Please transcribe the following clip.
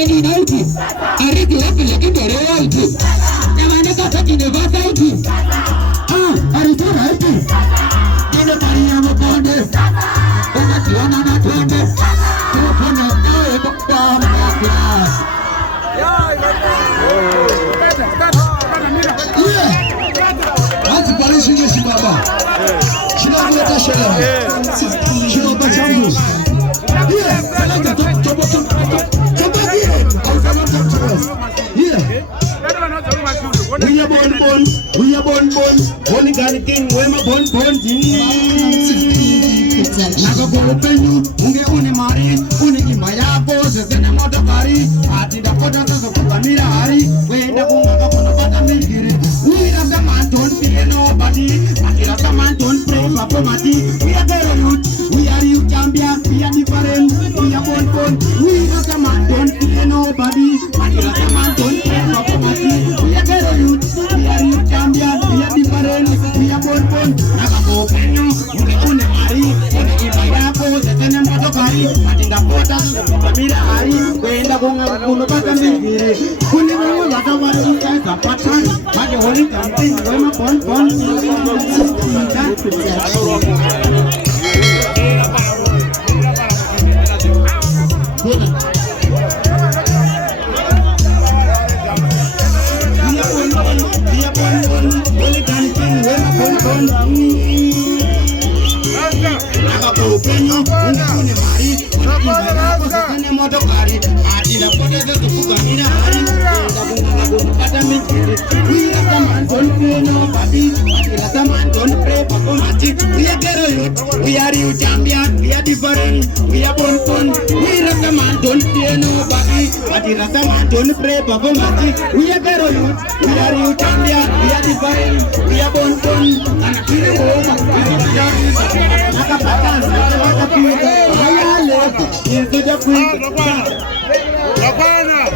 Any night, I read the open like a royalty. Never got a university. I read the writing. In the Mariam of Bondes. And that's one and a 20. To open up the bomb of class. Yeah. What's the police in this Baba? She don't let us share. She don't touch us. Yeah, I like that. We are born, only got a king, we're born, Nago go penyu, unge une mari, une kimaya pose, zene moto kari, ati da kota so kukamira hari, wenda kunga kono bata mikiri. We are the man, don't fear nobody, we are the man, don't pray for poverty. We are the youth, we are youth champion, we are different, we are born. We are the man, don't fear nobody, we are the man, don't pray for poverty. We are the youth, we are youth champion, we are different, we are born. Nago go penyu, unge une mari. Zetene motokari atinda kota kukamira hari kwenda kuno bata mbiri kuni wewe watavari kaza patani maji holi camping wema pon Penyu, une mari, une motokari, ati la pote de kukamira hari, kata mikiri. We are the man, don't pray nobody. We are the man, don't pray for poverty. We are the youth, we are youth champion, we are different, we are born. We are the man, don't pray nobody. We are the man, don't pray for poverty. We are the youth, we are youth champion, we are different, we are born. And we are Hapana.